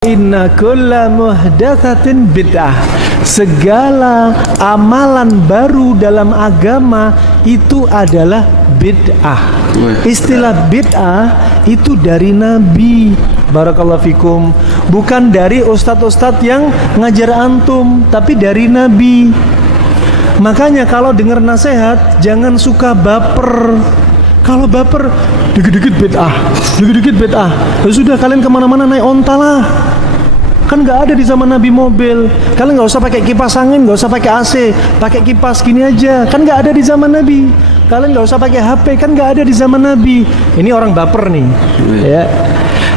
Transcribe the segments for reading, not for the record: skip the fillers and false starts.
Inna kulla muhdatsatin bid'ah. Segala amalan baru dalam agama itu adalah bid'ah. Istilah bid'ah itu dari Nabi. Barakallahu fikum. Bukan dari ustadz-ustadz yang ngajar antum, tapi dari Nabi. Makanya kalau dengar nasihat jangan suka baper. Kalau baper, dikit-dikit bid'ah, dikit-dikit bid'ah. Ya sudah, kalian kemana-mana naik onta lah. Kan nggak ada di zaman Nabi mobil. Kalian nggak usah pakai kipas angin, nggak usah pakai AC, pakai kipas gini aja. Kan nggak ada di zaman Nabi. Kalian nggak usah pakai HP, kan nggak ada di zaman Nabi. Ini orang baper nih, ya.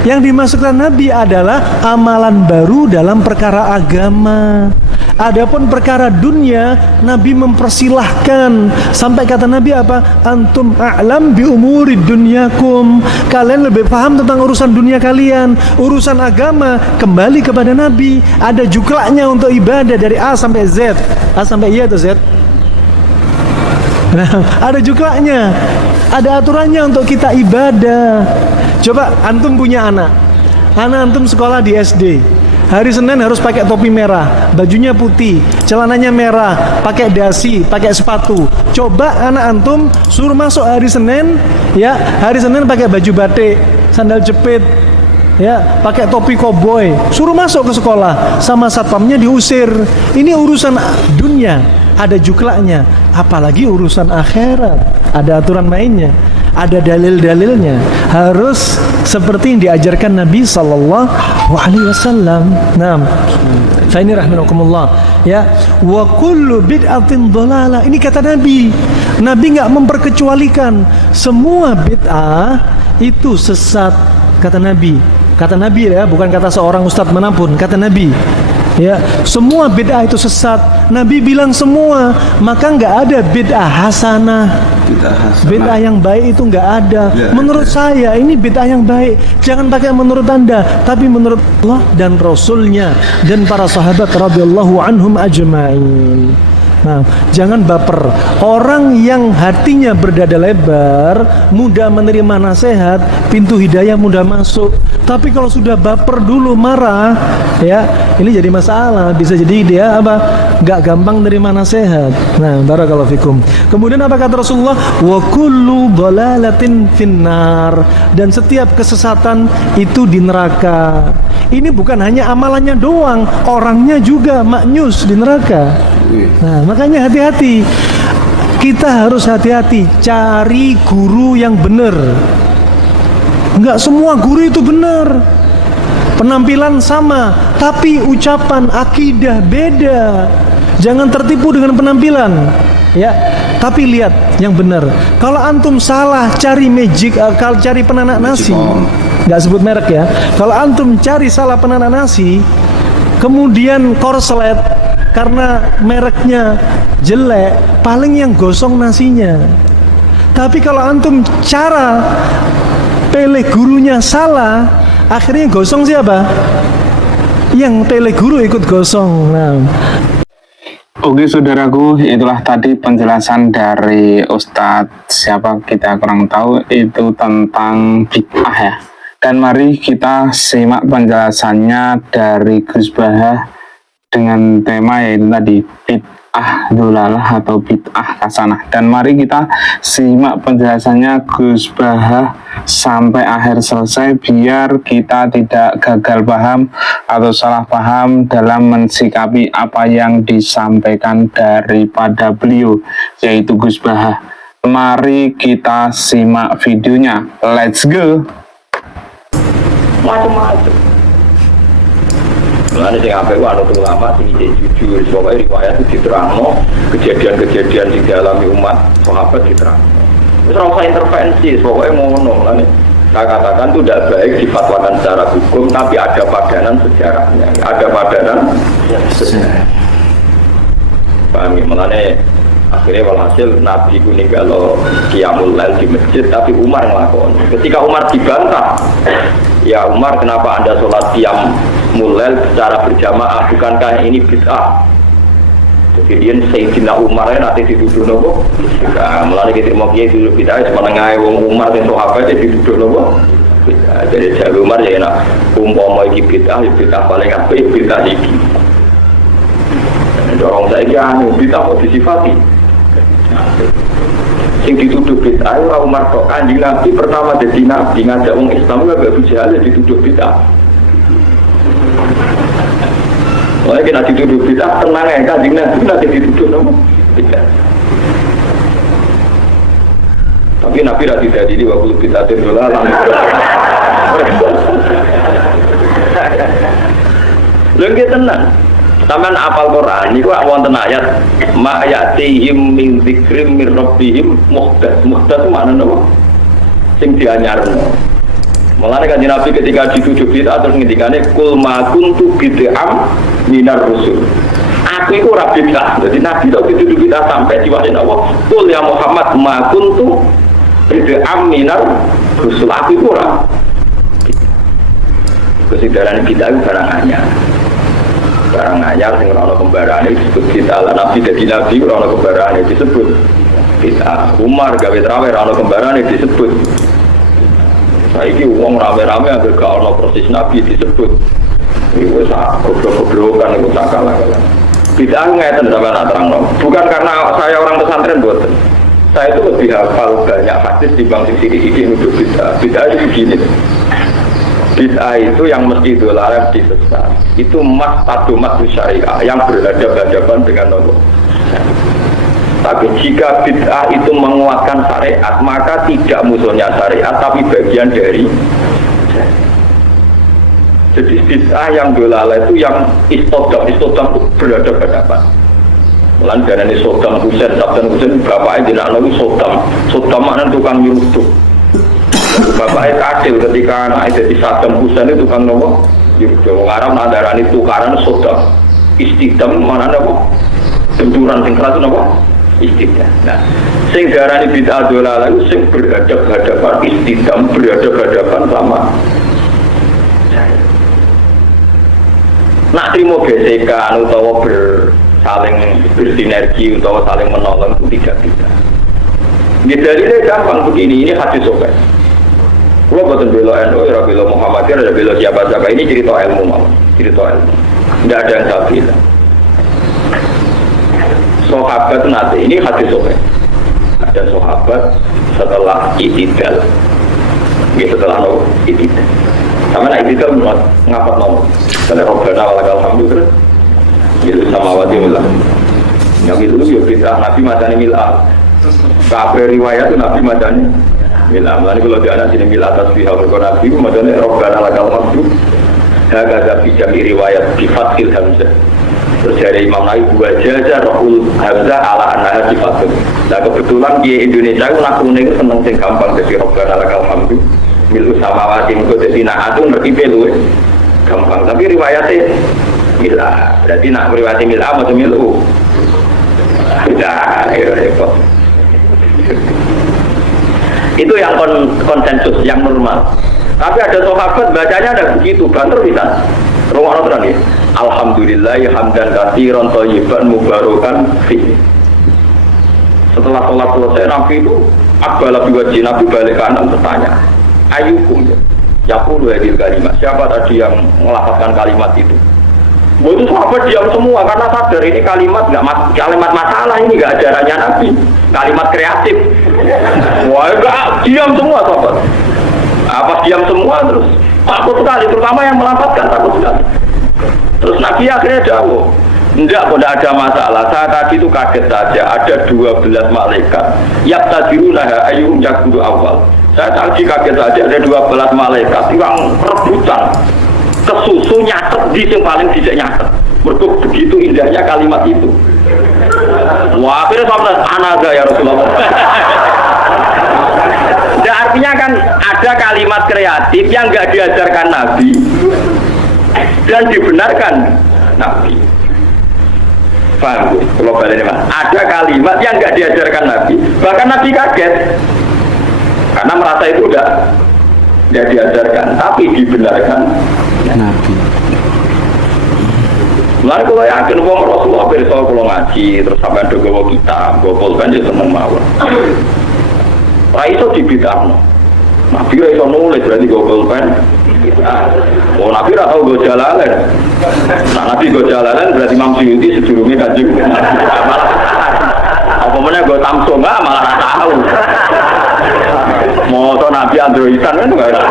Yang dimasukkan Nabi adalah amalan baru dalam perkara agama. Adapun perkara dunia, Nabi mempersilahkan. Sampai kata Nabi apa? Antum a'lam bi umuri dunyakum. Kalian lebih paham tentang urusan dunia kalian. Urusan agama kembali kepada Nabi. Ada juklaknya untuk ibadah dari A sampai Z. A sampai I atau Z? Nah, ada juklaknya. Ada aturannya untuk kita ibadah. Coba antum punya anak. Anak antum sekolah di SD. Hari Senin harus pakai topi merah, bajunya putih, celananya merah, pakai dasi, pakai sepatu. Coba anak antum suruh masuk hari Senin, ya, hari Senin pakai baju batik, sandal jepit, ya, pakai topi koboi. Suruh masuk ke sekolah, sama satpamnya diusir. Ini urusan dunia, ada juklaknya. Apalagi urusan akhirat, ada aturan mainnya. Ada dalil-dalilnya, harus seperti yang diajarkan Nabi sallallahu alaihi wasallam. Naam. Fa ini rahimakumullah, ya. Wa kullu bid'atin dhalalah. Ini kata Nabi. Nabi enggak memperkecualikan semua bid'ah itu sesat, kata Nabi. Kata Nabi, ya, bukan kata seorang ustadz manapun, kata Nabi. Ya, semua bid'ah itu sesat. Nabi bilang semua, maka nggak ada bid'ah hasanah. Bid'ah yang baik itu nggak ada. Ya, menurut saya ini bid'ah yang baik. Jangan pakai menurut Anda, tapi menurut Allah dan Rasulnya dan para sahabat radhiyallahu anhum ajma'in. Nah, jangan baper. Orang yang hatinya berdada lebar, mudah menerima nasihat, pintu hidayah mudah masuk. Tapi kalau sudah baper dulu, marah, ya, ini jadi masalah. Bisa jadi dia apa? Gak gampang menerima nasihat. Nah, barakallahu fikum. Kemudian apa kata Rasulullah? Wa kullu dhalalatin finnar. Dan setiap kesesatan itu di neraka. Ini bukan hanya amalannya doang, orangnya juga maknyus di neraka. Nah, makanya hati-hati. Kita harus hati-hati cari guru yang benar. Enggak semua guru itu benar. Penampilan sama, tapi ucapan akidah beda. Jangan tertipu dengan penampilan, ya. Tapi lihat yang benar. Kalau antum salah cari magic, kalau cari penanak nasi, nggak sebut merek ya. Kalau antum cari salah penanak nasi, kemudian korslet karena mereknya jelek, paling yang gosong nasinya. Tapi kalau antum cara pilih gurunya salah, akhirnya gosong siapa? Yang pilih guru ikut gosong. Nah. Oke saudaraku, itulah tadi penjelasan dari Ustadz siapa kita kurang tahu, itu tentang bid'ah ya. Dan mari kita simak penjelasannya dari Gus Bahah dengan tema yaitu tadi bid'ah dhalalah atau bid'ah hasanah. Dan mari kita simak penjelasannya Gus Bahah sampai akhir selesai biar kita tidak gagal paham atau salah paham dalam mensikapi apa yang disampaikan daripada beliau yaitu Gus Bahah. Mari kita simak videonya. Let's go. Macam-macam. Mulane sing apik ku anut ulama sing jujur, pokoke riwayat diterangno, kejadian-kejadian di dalam umat sahabat diterangno. Wis ora usah intervensi, pokoknya ngono. Mulane saya katakan itu tidak baik difatwakan secara hukum, tapi ada padanan sejarahnya. Ada padanan sejarah. Paham ya? Mulane akhirnya walhasil Nabi ku ninggalo qiyamul lail di masjid, tapi Umar nglakoni. Ketika Umar dibantah, ya Umar, kenapa Anda sholat qiyamul lail secara berjamaah? Bukankah ini bid'ah? Jadi dia Sayyidina Umar nanti dituduh nopo. Nah, mulai kita mau kiai dulu bid'ah, semenengah wong Umar dan sahabat dituduh nopo bid'ah. Jadi Jawa Umar ya enak umpama iki bid'ah, ya bid'ah paling apik bid'ah iki. Orang saya anu bid'ah kok disifati. Sing dituduh bid'ah ora Umar kok Kanjeng Nabi pertama jadi nabi ngajak wong Islam gak Abu Jahal dituduh bid'ah. Wah, kita dituduh bid'ah tenang ya Kanjeng Nabi nanti dituduh nama bid'ah. Tapi Nabi ra tidak ini waktu bid'ah terlalu lha nggih tenan. Sampeyan apal Quran niku wonten ayat ma ya'tihim min dzikrim mir rabbihim muhdath. Muhdath maknane napa? Sing dianyarno. Mulane Kanjeng Nabi ketika dituduh bid'ah terus ngendikane kul ma kuntu bid'am minar rusul. Aku iku ora bid'ah. Jadi Nabi tok dituduh bid'ah sampai diwahin Allah. Kul ya Muhammad ma kuntu bid'am minar rusul. Aku iku ora. Kesidarané bid'ah barang anyar. Barang anyar sing ora ana kembarane disebut bid'ah. Nabi dadi nabi ora ana kembarane disebut bid'ah. Umar gawe traweh ora ana kembarane disebut. Saiki wong rame-rame anggere gak ana proses nabi disebut. Iku wis goblok-goblokan iku tak kalah-kalah. Bid'ah ngeten sampeyan terangno. Bukan karena saya orang pesantren mboten. Saya itu lebih hafal banyak hadis dibanding sithik-sithik nuduh bid'ah. Bid'ah itu begini. Bid'ah itu yang mesti dilarang disesat. Itu mas tadumat syariah yang berhadapan dengan Allah. Tapi jika bid'ah itu menguatkan syariat, maka tidak musuhnya syariat, tapi bagian dari. Jadi bid'ah yang dolala itu yang istodam itu berhadapan. Lan darane Saddam Hussein bapaknya tidak lalu Saddam maknanya tukang nyeruduk. Bapaknya kacil ketika anaknya jadi Saddam Hussein itu tukang nopo nyeruduk. Arab nadarani tukaran Saddam istidam mana nopo benturan sing keras nopo istidam. Nah, sing darani bid'ah dolala itu sing berhadapan istidam berhadapan sama. Nak terima gesekan utawa saling bersinergi utawa saling menolong itu tidak bisa. Ini dalilnya gampang begini, ini hadis sokai. Kalau buatan bela NU, ya bela Muhammadiyah, ya bela siapa-siapa, ini cerita ilmu malah, cerita ilmu. Tidak ada yang saya bilang. Sahabat nanti, ini hadis sokai. Ada sahabat setelah itidal. Setelah itidal. Sama itidal ngapat nomor. Karena Rabbana walakal hamdu terus. Itu sama wati milah. Yang itu ya bid'ah Nabi macamnya milah. Kabeh riwayat itu Nabi macamnya milah. Mulane kalau di anak sini milah tasbih berkon Nabi macamnya Rabbana lakal hamdu. Hakadha fi jami' riwayat bi fathil hamzah. Terus dari Imam Nawawi wa jaza rahul hamzah ala anha sifatun. Nah kebetulan di Indonesia itu lakune seneng sing gampang dadi Rabbana lakal hamdu. Milu samawati engko dadi naatun ngerti luwe gampang. Tapi riwayatnya milah, berarti nak meriwayati milah atau milu? Tidak, repot. Itu yang konsensus, yang normal. Tapi ada sahabat bacanya ada begitu, banter bisa. Rumah orang ya. Alhamdulillah, hamdan katsiran thayyiban mubarakan fi. Setelah sholat selesai, Nabi itu aqbala biwajhi, Nabi balik kanan bertanya, ayyukum yaqulu hadhil kalimat. Siapa tadi yang melafazkan kalimat itu? Itu sahabat diam semua karena sadar ini kalimat kalimat masalah, ini nggak ajarannya Nabi, kalimat kreatif. Wah, enggak, diam semua sahabat. Apa diam semua terus takut sekali, terutama yang melafazkan takut sekali. Terus Nabi akhirnya jawab, enggak, kok ada masalah. Saya tadi itu kaget saja, ada 12 malaikat yaqtadiruna ayyuhum yaqulu awal. Saya tadi kaget saja ada 12 malaikat yang rebutan kesusu nyatet di yang paling tidak nyatet. Mereka begitu indahnya kalimat itu. Wah, akhirnya sahabat anaga ya Rasulullah. Nah, artinya kan ada kalimat kreatif yang nggak diajarkan Nabi dan dibenarkan Nabi. Paham? Kalau balik Mas, ada kalimat yang nggak diajarkan Nabi, bahkan Nabi kaget karena merasa itu udah diajarkan, tapi dibenarkan Nabi. Lalu kalau yakin bahwa Rasulullah bersama kalau ngaji terus sampai ada gawa kita, gopol kan jadi seneng mawar. Raiso dibidangno. Nabi ra iso nulis berarti go pulpen. Oh Nabi ra tau go jalalan. Nah Nabi go jalalan berarti Imam Suyuti sedurunge Kanjeng. Apa meneh go Samsung malah ra tau. Moto Nabi Androidan kan enggak ada.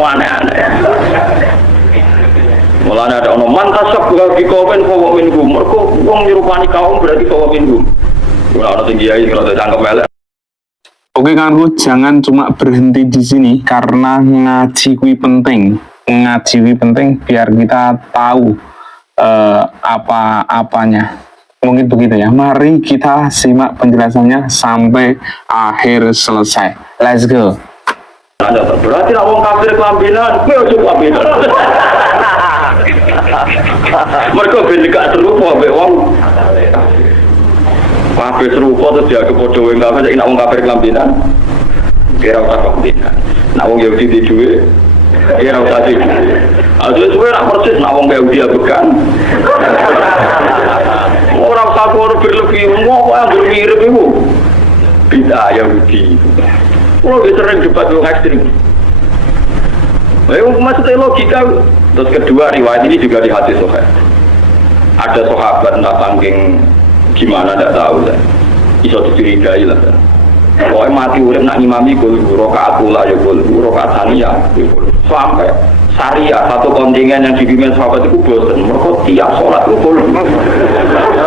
Aneh-aneh. Mulanya ada orang mantasab bagi kaum fawa minhum. Mergo wong nyerupani kaum berarti fawa minhum. Ora ana tinggi ae kalau ditangkap elek. Oke kawanku, jangan cuma berhenti di sini karena ngaji kui penting. Ngaji kui penting biar kita tahu apa-apanya. Mungkin begitu ya. Mari kita simak penjelasannya sampai akhir selesai. Let's go. Berarti nak wong kafir kelambinan, kowe ojo kelambinan. Mereka ben gak serupa mbek wong kafir serupa terus dia kepodo wong kafir nek wong kafir kelambinan. Kira ora kelambinan. Nak wong Yahudi di duwe, kira ora di duwe. Aduh suwe ra persis nak wong Yahudi abekan. Ora usah kono berlebih, mau yang bermirip iku. Bid'ah Yahudi. Kalau sering debat yang ekstrim, maksudnya logika. Terus kedua riwayat ini juga di hadis Sahih. Ada sahabat entah saking gimana tidak tahu kan. Iso dicurigai lah kan. Pokoknya mati urip nak ngimami kul rakaat ula ya kul rakaat saniyah sampai syariah satu kontingen yang dibimbing sahabat itu bosan. Mereka tiap sholat itu kul.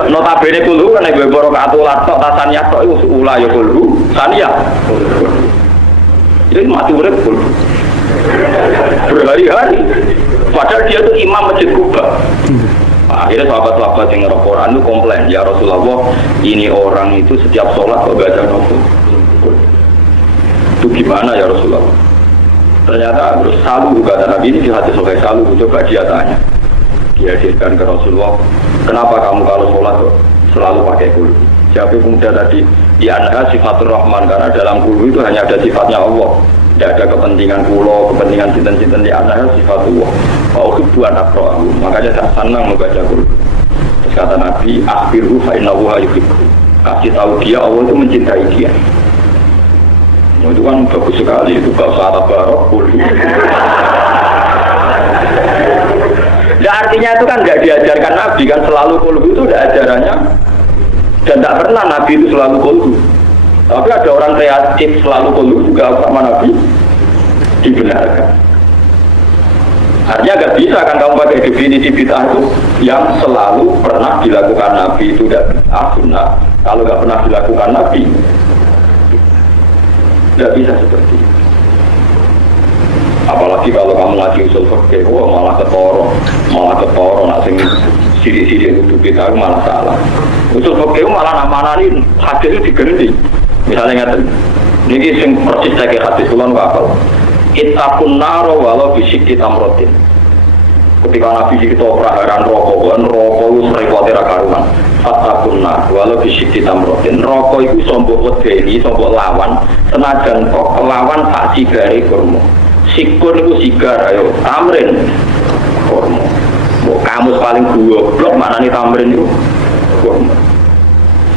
Notabene kul kan ibu rakaat ula tok saniyah tok itu ula ya kul saniyah. Jadi mati urip kul. Berhari-hari. Padahal dia itu imam masjid Kuba. Akhirnya sahabat-sahabat yang ngerok Quran itu komplain, ya Rasulullah, ini orang itu setiap sholat kok baca nafsu. Itu gimana ya Rasulullah? Ternyata terus Salu kata Nabi ini di hadis Sahih Salu, coba dia tanya. Dia hadirkan ke Rasulullah, kenapa kamu kalau sholat kok selalu pakai kul? Jawab pemuda tadi, ya anha sifatur rahman, karena dalam kul itu hanya ada sifatnya Allah. Tidak ada kepentingan pulau, kepentingan cinta-cinta di anaknya sifatullah. Kau ribuan akro'ahu, makanya saya senang membaca Quran. Terus kata Nabi, akhirul fa'innahu yuhibbu. Kasih tahu dia, Allah itu mencintai dia. Itu kan bagus sekali, itu gak usah tabarok Quran. Nah artinya itu kan gak diajarkan Nabi, kan selalu Quran itu udah ajarannya. Dan tak pernah Nabi itu selalu Quran. Tapi ada orang kreatif selalu kulu juga sama Nabi dibenarkan. Artinya gak bisa kan kamu pakai definisi bid'ah itu yang selalu pernah dilakukan Nabi itu tidak bid'ah sunnah. Kalau gak pernah dilakukan Nabi tidak bisa seperti itu. Apalagi kalau kamu ngaji usul fikih, malah ketoro, nak sing sidik-sidik itu bid'ah malah salah. Usul fikih malah nama-namain hadis itu diganti. Misalnya ngeten, ini sing persis saya hadis kulon kapal. Ittaqun naro walau bisyikki tamrotin. Ketika Nabi kita praharan rokok itu sering khawatir karuan. Ittaqun naro walau bisyikki tamrotin. Rokok itu sombong wedeni, sombong lawan. Senajan kok lawan tak sigari kurma. Sikur itu sigar, ayo tamrin kurma. Kamus paling goblok mana nih tamrin itu kurma.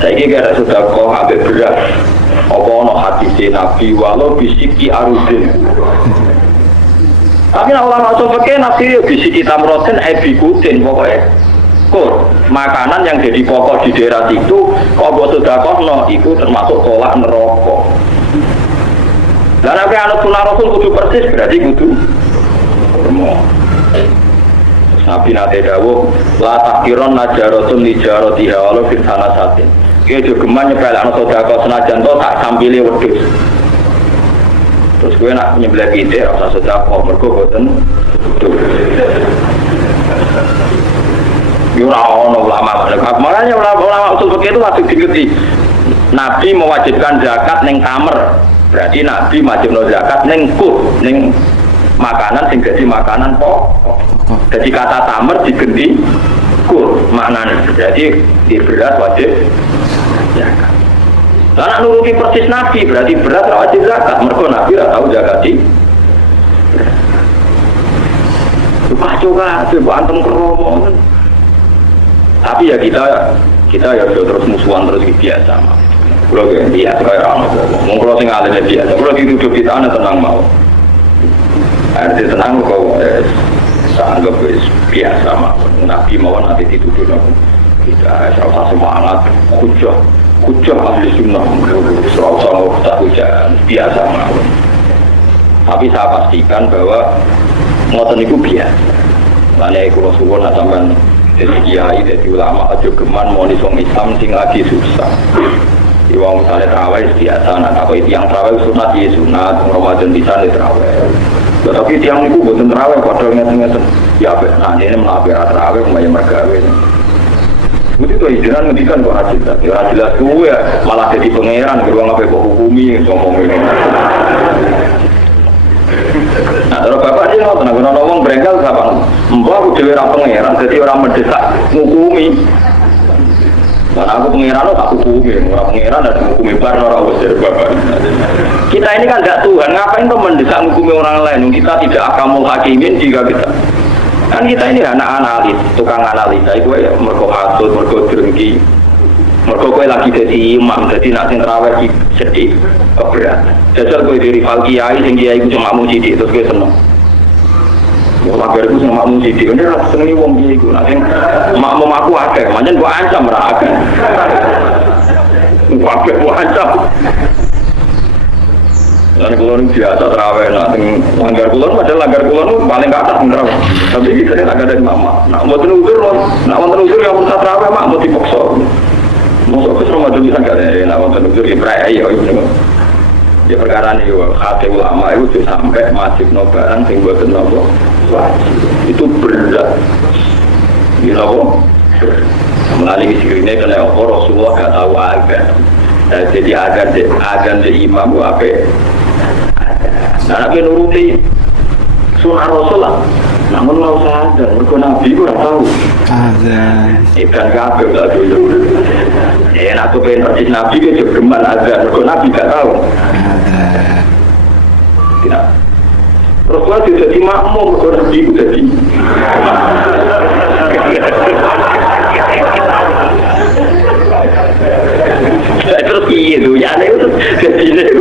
Saya kira sudah kau habis berat. Apa ono hadis Nabi walau bisiki arudin. Tapi ulama sofeke Nabi bisiki tamrotin ebikutin pokoknya. Kur makanan yang jadi pokok di daerah itu kau buat sudah kau no itu termasuk tolak neraka. Dan Nabi anut sunnah Rasul kudu persis berarti kudu. Nabi nate dawuh la takiron najaratun lijaratiha walau fil sanasatin. Ki jogeman nyepelakno sedekah senajan to tak sampile wedhus. Terus kowe nak nyembelih pitik ora usah sedekah mergo boten wedhus. Yo ora ono ulama. Makanya ulama usul fikih itu wajib digerti. Nabi mewajibkan zakat ning tamer. Berarti Nabi wajibno zakat ning kur, ning makanan sing dadi makanan pokok. Jadi kata tamer digenti kur maknanya. Jadi di beras wajib zakat. Lah nek nuruti persis Nabi berarti beras ora wajib zakat. Mergo Nabi ora tau zakati. Coba antem kromo. Tapi ya kita ya terus musuhan terus biasa. Kalau kayak biasa kayak orang apa, mau kalau sing alim biasa, kalau dituduh kita ana tenang mau. Arti tenang kok saya anggap biasa mah. Nabi mau nanti dituduh nopo. Kita serasa semangat, hujah ahli sunnah, serasa tak hujah biasa mah. Tapi saya pastikan bahwa ngoten itu biasa. Lane kula suwun sampean dadi kiai, dadi ulama aja geman moni wong Islam sing lagi susah. Di wong misalnya terawih biasa, nah kalau yang terawih sunat ya sunat, Ramadan bisa di terawih. Tapi tiang itu bukan terawih, padahal ngeten-ngeten. Ya, nah ini melapir terawih, lumayan mergawe. Mesti itu izinan ngendikan kok hasil. Ya jelas gue malah jadi pangeran, beruang apa kok hukumi ngomong ini. Nah, kalau bapak sih nggak tenang, ngomong berengkel siapa? Mbak aku jadi orang pangeran, jadi orang mendesak ngukumi. Karena aku pengiran, aku hukumi. Orang pengiran dan hukumi bar orang usir bapak. Kita ini kan tidak Tuhan, ngapain tuh mendesak hukumi orang lain? Kita tidak akamul hakimin jika kita. Kan kita ini anak analis, tukang analisa. Itu ya mergo hasud, mergo drengki, mergo kowe lagi jadi imam, jadi nak sing terawih sedih, keberatan. Jajal kowe di rival kiai, sing kiai itu cuma mau sidik terus kowe seneng. Lagar itu sama makmum sidik, ini rasa senengi wong kiai itu. Nanti makmum aku akeh, macam gua ancam lah akeh. Gua akeh gua ancam. Nanti kulon biasa terawih, nanti langgar kulon, padahal langgar kulon paling ke atas terawih. Tapi kita ini agak dari mama. Nak mau tenuzur yang usah terawih mak mau dipaksa. Masuk ke Ramadan bisa nggak ada, nak mau tenuzur ibrahim ya itu. Ya perkara ini hati ulama itu sampai wajib no barang sing buatan nopo wajib itu berat di nopo melalui sirine kena apa Rasulullah gak tahu agak jadi agan di imam apa nah nabi nuruti sunnah Rasul lah namun mau sadar mereka nabi itu gak tahu ikan kabel gak dulu aku pengen persis nabi itu juga geman azan mereka nabi gak tahu tidak Rasulullah juga jadi makmum mereka nabi itu jadi terus itu ya ada itu jadi itu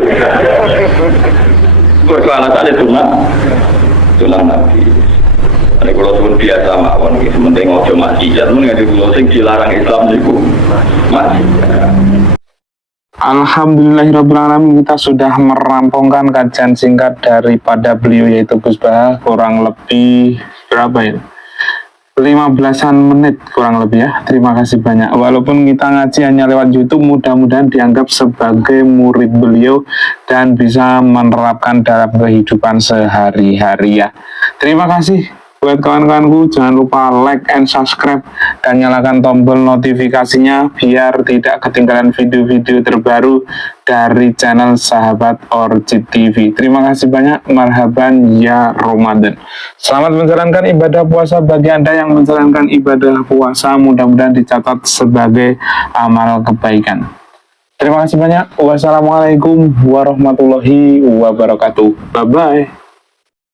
alasannya sunnah nabi. Ini kalau sebut biasa mawon, sementing ojo maksiat, mengenai kalau sing dilarang Islam itu maksiat. Alhamdulillahirrahmanirrahim, kita sudah merampungkan kajian singkat daripada beliau yaitu Gus Bah, kurang lebih berapa ya? 15-an menit kurang lebih ya. Terima kasih banyak. Walaupun kita ngaji hanya lewat YouTube, mudah-mudahan dianggap sebagai murid beliau dan bisa menerapkan dalam kehidupan sehari-hari ya. Terima kasih buat kawan-kawanku. Jangan lupa like and subscribe dan nyalakan tombol notifikasinya biar tidak ketinggalan video-video terbaru dari channel Sahabat Orchid TV. Terima kasih banyak. Marhaban ya Ramadan. Selamat menjalankan ibadah puasa bagi Anda yang menjalankan ibadah puasa, mudah-mudahan dicatat sebagai amal kebaikan. Terima kasih banyak. Wassalamualaikum warahmatullahi wabarakatuh. Bye bye.